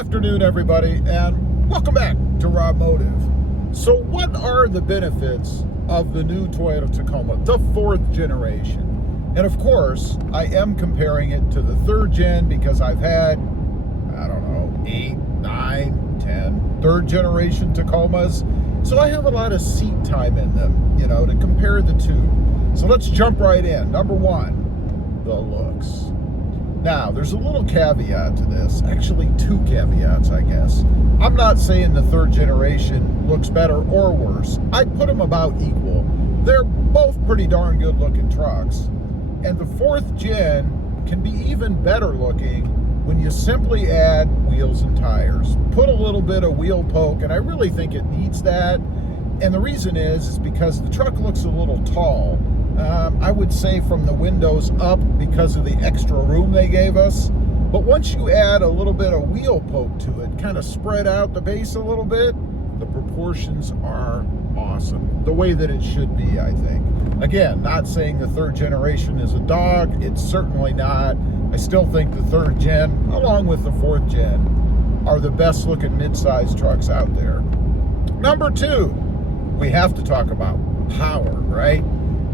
afternoon, everybody, and welcome back to RobMotive. So what are the benefits of the new Toyota Tacoma, the 4th generation? And of course, I am comparing it to the 3rd gen because I've had, 8, 9, 10 3rd generation Tacomas. So I have a lot of seat time in them, to compare the two. So let's jump right in. Number one, the looks. Now, there's a little caveat to this. Actually, 2 caveats, I guess. I'm not saying the 3rd generation looks better or worse. I'd put them about equal. They're both pretty darn good looking trucks. And the 4th gen can be even better looking when you simply add wheels and tires. Put a little bit of wheel poke, and I really think it needs that. And the reason is because the truck looks a little tall. I would say from the windows up because of the extra room they gave us. But once you add a little bit of wheel poke to it, kind of spread out the base a little bit, the proportions are awesome. The way that it should be, I think. Again, not saying the 3rd generation is a dog. It's certainly not. I still think the 3rd gen, along with the 4th gen, are the best looking mid-size trucks out there. Number 2, we have to talk about power, right?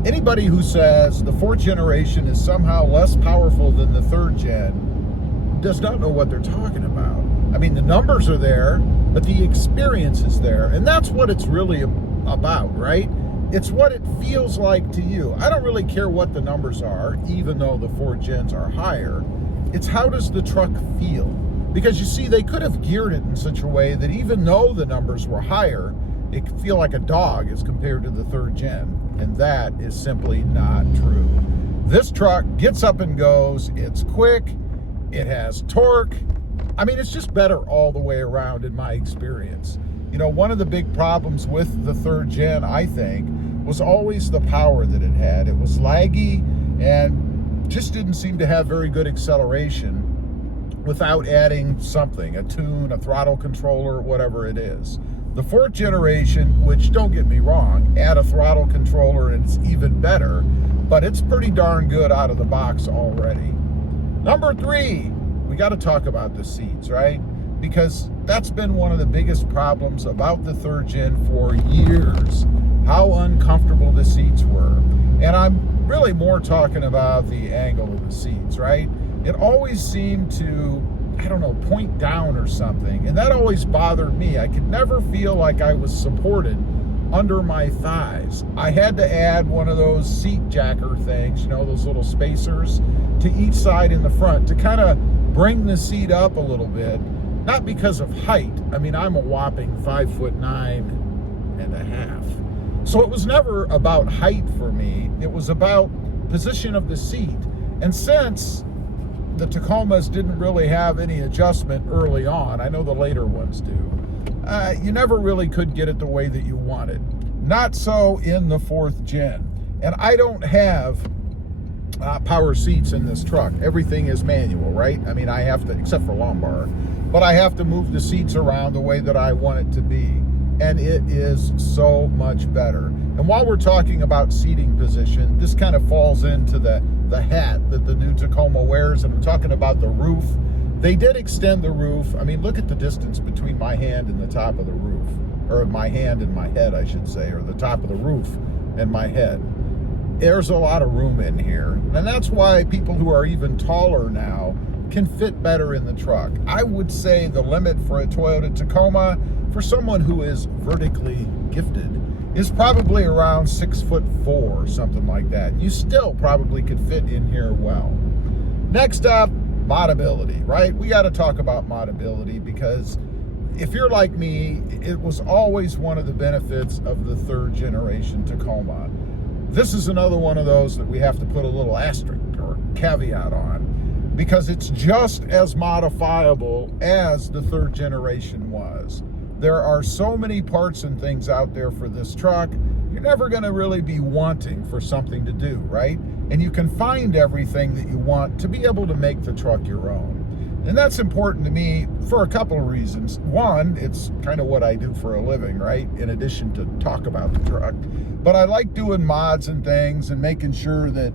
Anybody who says the 4th generation is somehow less powerful than the 3rd gen does not know what they're talking about. I mean, the numbers are there, but the experience is there. And that's what it's really about, right? It's what it feels like to you. I don't really care what the numbers are, even though the 4th gens are higher. It's how does the truck feel? Because you see, they could have geared it in such a way that even though the numbers were higher, it could feel like a dog as compared to the 3rd gen. And that is simply not true. This truck gets up and goes. It's quick. It has torque. I mean, it's just better all the way around in my experience. One of the big problems with the 3rd gen, I think, was always the power that it had. It was laggy and just didn't seem to have very good acceleration without adding something, a tune, a throttle controller, whatever it is. The 4th generation, which don't get me wrong, add a throttle controller and it's even better, but it's pretty darn good out of the box already. Number 3, we got to talk about the seats, right? Because that's been one of the biggest problems about the 3rd gen for years, how uncomfortable the seats were. And I'm really more talking about the angle of the seats, right? It always seemed to, point down or something. And that always bothered me. I could never feel like I was supported under my thighs. I had to add one of those seat jacker things, those little spacers to each side in the front to kind of bring the seat up a little bit. Not because of height. I mean, I'm a whopping 5'9.5". So it was never about height for me. It was about position of the seat. And since the Tacomas didn't really have any adjustment early on, I know the later ones do, you never really could get it the way that you wanted. Not so in the 4th gen. And I don't have power seats in this truck. Everything is manual, right? I mean, I have to, except for lumbar, but I have to move the seats around the way that I want it to be. And it is so much better. And while we're talking about seating position, this kind of falls into the hat that the new Tacoma wears, and I'm talking about the roof. They did extend the roof. I mean, look at the distance between my hand and the top of the roof, or my hand and my head, I should say, or the top of the roof and my head. There's a lot of room in here, and that's why people who are even taller now can fit better in the truck. I would say the limit for a Toyota Tacoma for someone who is vertically gifted is probably around 6'4" or something like that. You still probably could fit in here well. Next up, modability, right? We got to talk about modability because if you're like me, it was always one of the benefits of the 3rd generation Tacoma. This is another one of those that we have to put a little asterisk or caveat on because it's just as modifiable as the 3rd generation was. There are so many parts and things out there for this truck, you're never going to really be wanting for something to do, right? And you can find everything that you want to be able to make the truck your own. And that's important to me for a couple of reasons. One, it's kind of what I do for a living, right? In addition to talk about the truck. But I like doing mods and things and making sure that,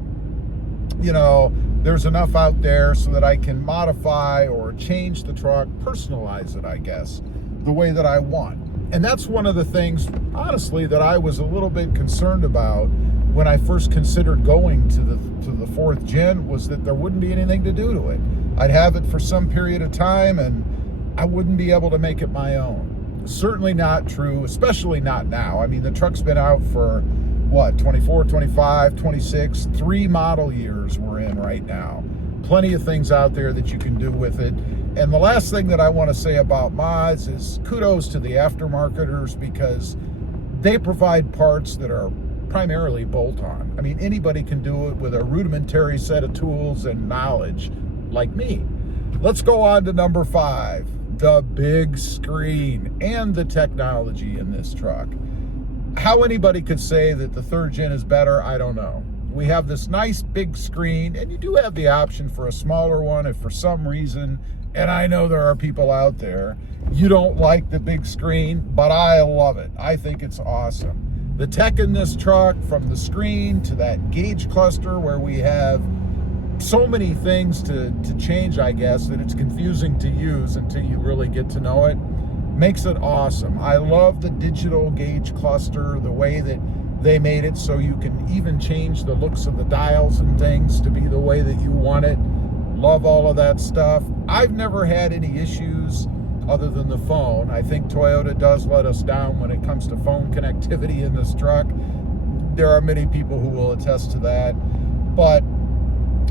there's enough out there so that I can modify or change the truck, personalize it, I guess, the way that I want. And that's one of the things, honestly, that I was a little bit concerned about when I first considered going to the fourth gen, was that there wouldn't be anything to do to it. I'd have it for some period of time and I wouldn't be able to make it my own. Certainly not true, especially not now. I mean, the truck's been out for what, 24, 25, 26, 3 model years we're in right now. Plenty of things out there that you can do with it. And the last thing that I want to say about mods is kudos to the aftermarketers, because they provide parts that are primarily bolt-on. I mean, anybody can do it with a rudimentary set of tools and knowledge like me. Let's go on to number 5, the big screen and the technology in this truck. How anybody could say that the third gen is better, I don't know. We have this nice big screen, and you do have the option for a smaller one if for some reason, and I know there are people out there, you don't like the big screen, but I love it. I think it's awesome. The tech in this truck, from the screen to that gauge cluster where we have so many things to change, I guess, that it's confusing to use until you really get to know it, makes it awesome. I love the digital gauge cluster, the way that they made it so you can even change the looks of the dials and things to be the way that you want it. Love all of that stuff. I've never had any issues other than the phone. I think Toyota does let us down when it comes to phone connectivity in this truck. There are many people who will attest to that. But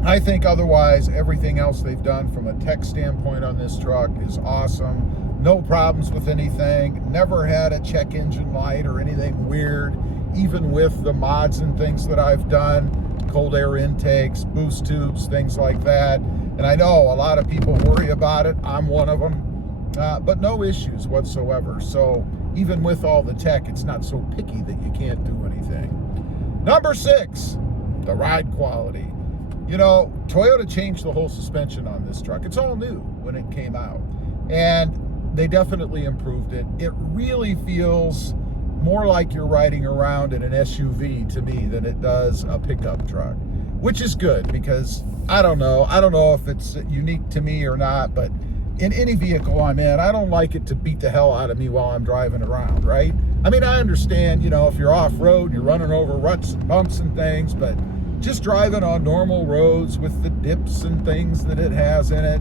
I think otherwise, everything else they've done from a tech standpoint on this truck is awesome. No problems with anything. Never had a check engine light or anything weird, even with the mods and things that I've done. Cold air intakes, boost tubes, things like that. And I know a lot of people worry about it. I'm one of them. But no issues whatsoever. So even with all the tech, it's not so picky that you can't do anything. Number 6, the ride quality. You know, Toyota changed the whole suspension on this truck. It's all new when it came out. And they definitely improved it. It really feels more like you're riding around in an SUV to me than it does a pickup truck, which is good, because I don't know if it's unique to me or not, but in any vehicle I'm in, I don't like it to beat the hell out of me while I'm driving around, right? I mean, I understand, you know, if you're off-road, you're running over ruts and bumps and things, but just driving on normal roads with the dips and things that it has in it,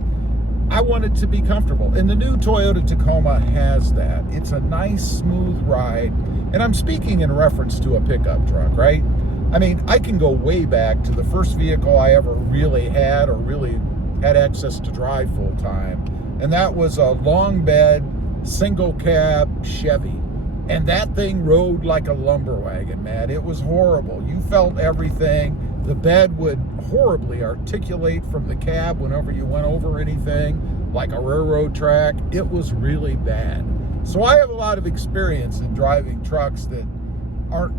I want it to be comfortable. And the new Toyota Tacoma has that. It's a nice, smooth ride. And I'm speaking in reference to a pickup truck, right? I mean, I can go way back to the first vehicle I ever really had, or really had access to drive full time. And that was a long bed, single cab Chevy. And that thing rode like a lumber wagon, man. It was horrible. You felt everything. The bed would horribly articulate from the cab whenever you went over anything, like a railroad track. It was really bad. So I have a lot of experience in driving trucks that aren't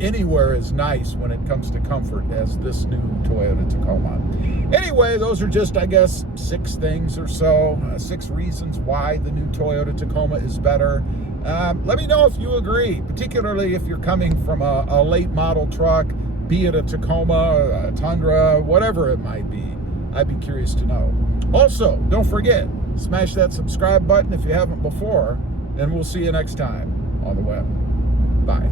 anywhere as nice when it comes to comfort as this new Toyota Tacoma. Anyway, those are just, I guess, 6 things or so, 6 reasons why the new Toyota Tacoma is better. Let me know if you agree, particularly if you're coming from a late model truck, be it a Tacoma, a Tundra, whatever it might be. I'd be curious to know. Also, don't forget, smash that subscribe button if you haven't before, and we'll see you next time on the web. Bye.